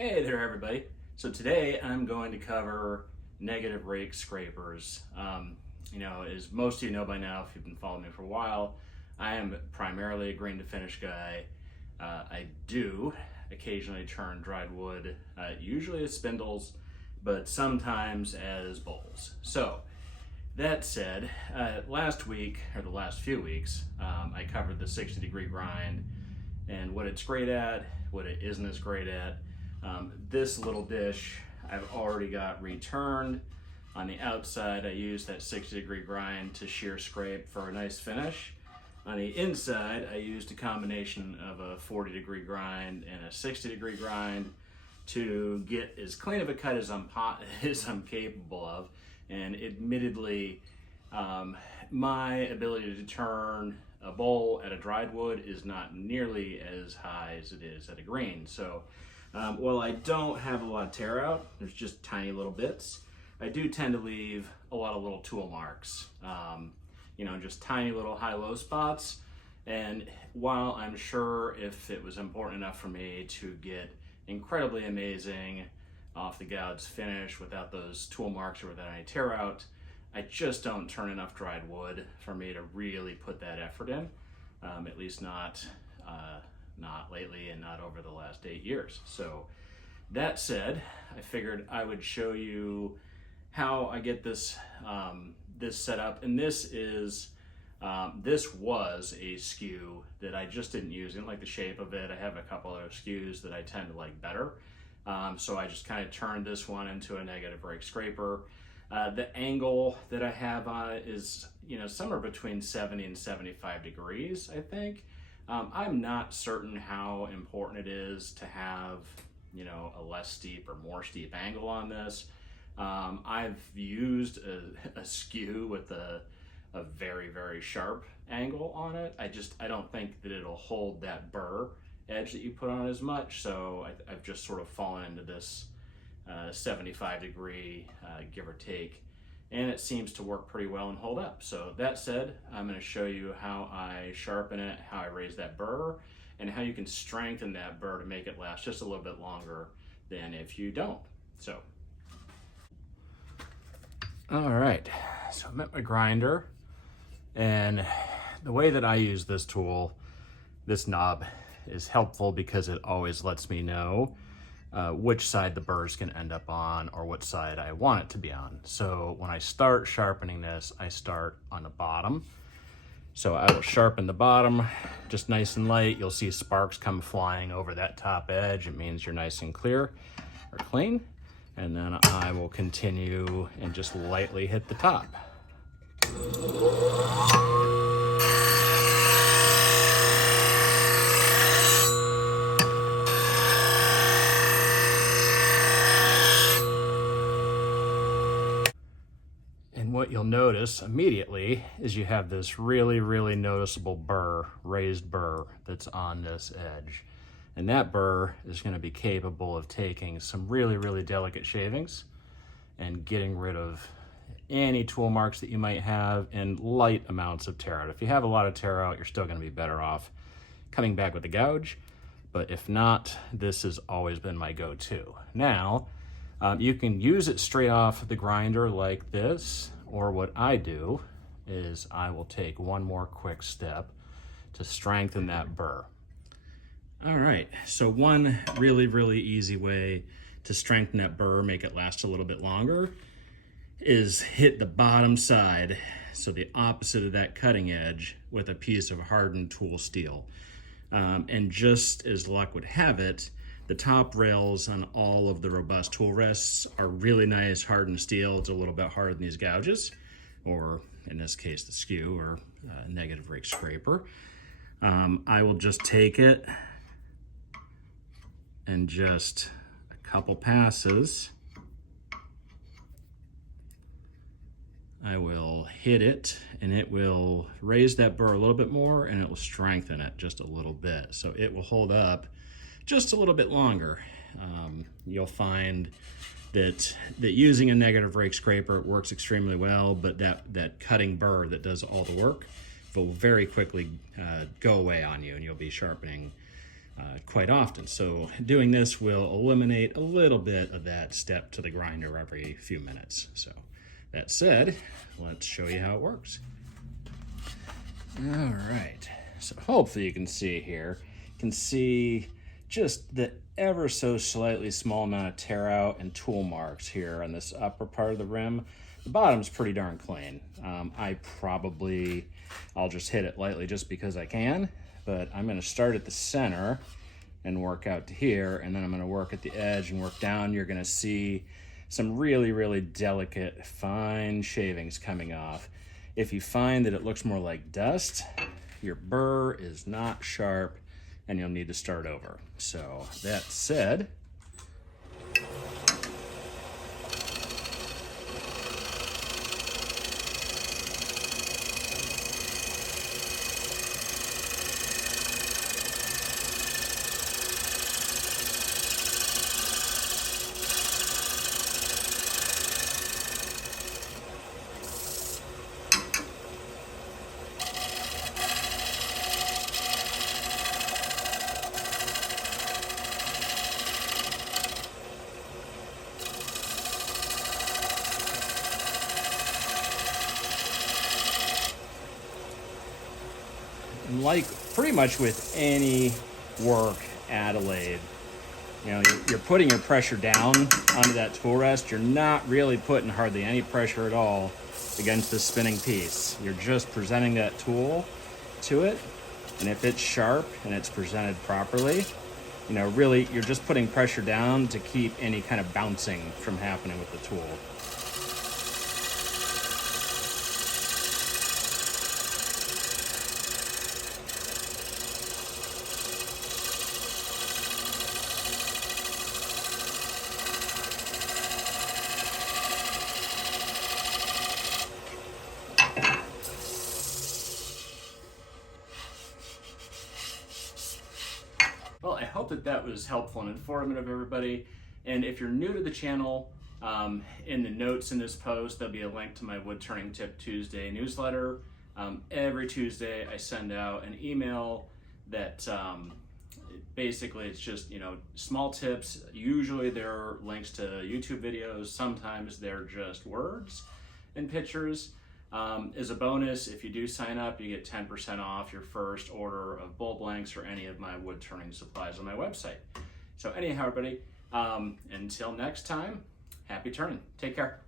Hey there, everybody. So today I'm going to cover negative rake scrapers. As most of you know by now, if you've been following me for a while, I am primarily a grain to finish guy. I do occasionally turn dried wood, usually as spindles, but sometimes as bowls. So that said, last week, or the last few weeks, I covered the 60-degree grind and what it's great at, what it isn't as great at. This little dish I've already got returned. On the outside, I used that 60-degree grind to shear scrape for a nice finish. On the inside, I used a combination of a 40-degree grind and a 60-degree grind to get as clean of a cut as I'm capable of. And admittedly, my ability to turn a bowl at a dried wood is not nearly as high as it is at a green. So while I don't have a lot of tear out, there's just tiny little bits, I do tend to leave a lot of little tool marks, just tiny little high-low spots. And while I'm sure if it was important enough for me to get incredibly amazing off the gouge finish without those tool marks or without any tear out, I just don't turn enough dried wood for me to really put that effort in, at least not lately and not over the last 8 years. So that said, I figured I would show you how I get this set up. And this was a skew that I just didn't use. I didn't like the shape of it. I have a couple other skews that I tend to like better. So I just kind of turned this one into a negative rake scraper. The angle that I have on it is, somewhere between 70 and 75 degrees, I think. I'm not certain how important it is to have, a less steep or more steep angle on this. I've used a skew with a very, very sharp angle on it. I don't think that it'll hold that burr edge that you put on as much. So I've just sort of fallen into this 75 degree, give or take. And it seems to work pretty well and hold up. So that said, I'm going to show you how I sharpen it, how I raise that burr, and how you can strengthen that burr to make it last just a little bit longer than if you don't. So, all right, so I'm at my grinder, and the way that I use this tool, this knob, is helpful because it always lets me know which side the burr is going to end up on or what side I want it to be on. So when I start sharpening this, I start on the bottom. So I will sharpen the bottom just nice and light. You'll see sparks come flying over that top edge. It means you're nice and clear or clean. And then I will continue and just lightly hit the top. And what you'll notice immediately is you have this really, really noticeable burr, raised burr that's on this edge. And that burr is going to be capable of taking some really, really delicate shavings and getting rid of any tool marks that you might have and light amounts of tear out. If you have a lot of tear out, you're still going to be better off coming back with the gouge. But if not, this has always been my go-to. Now, you can use it straight off the grinder like this, or what I do is I will take one more quick step to strengthen that burr. All right, so one really, really easy way to strengthen that burr, make it last a little bit longer, is hit the bottom side, so the opposite of that cutting edge, with a piece of hardened tool steel. And just as luck would have it, the top rails on all of the robust tool rests are really nice hardened steel. It's a little bit harder than these gouges, or in this case, the skew or negative rake scraper. I will just take it and just a couple passes, I will hit it and it will raise that burr a little bit more and it will strengthen it just a little bit. So it will hold up just a little bit longer. You'll find that using a negative rake scraper works extremely well, but that cutting burr that does all the work will very quickly go away on you, and you'll be sharpening quite often. So doing this will eliminate a little bit of that step to the grinder every few minutes. So that said, let's show you how it works. All right, so hopefully you can see here. You can see just the ever so slightly small amount of tear out and tool marks here on this upper part of the rim. The bottom's pretty darn clean. I'll just hit it lightly just because I can, but I'm gonna start at the center and work out to here, and then I'm gonna work at the edge and work down. You're gonna see some really, really delicate, fine shavings coming off. If you find that it looks more like dust, your burr is not sharp and you'll need to start over. So that said, like pretty much with any work Adelaide, you know, you're putting your pressure down onto that tool rest. You're not really putting hardly any pressure at all against the spinning piece. You're just presenting that tool to it, and if it's sharp and it's presented properly, you know, really you're just putting pressure down to keep any kind of bouncing from happening with the tool. Well, I hope that was helpful and informative, everybody. And if you're new to the channel, in the notes in this post, there'll be a link to my Wood Turning Tip Tuesday newsletter. Every Tuesday, I send out an email that basically it's just, you know, small tips. Usually there are links to YouTube videos. Sometimes they're just words and pictures. As a bonus, if you do sign up, you get 10% off your first order of bowl blanks or any of my wood turning supplies on my website. So anyhow, everybody, until next time, happy turning. Take care.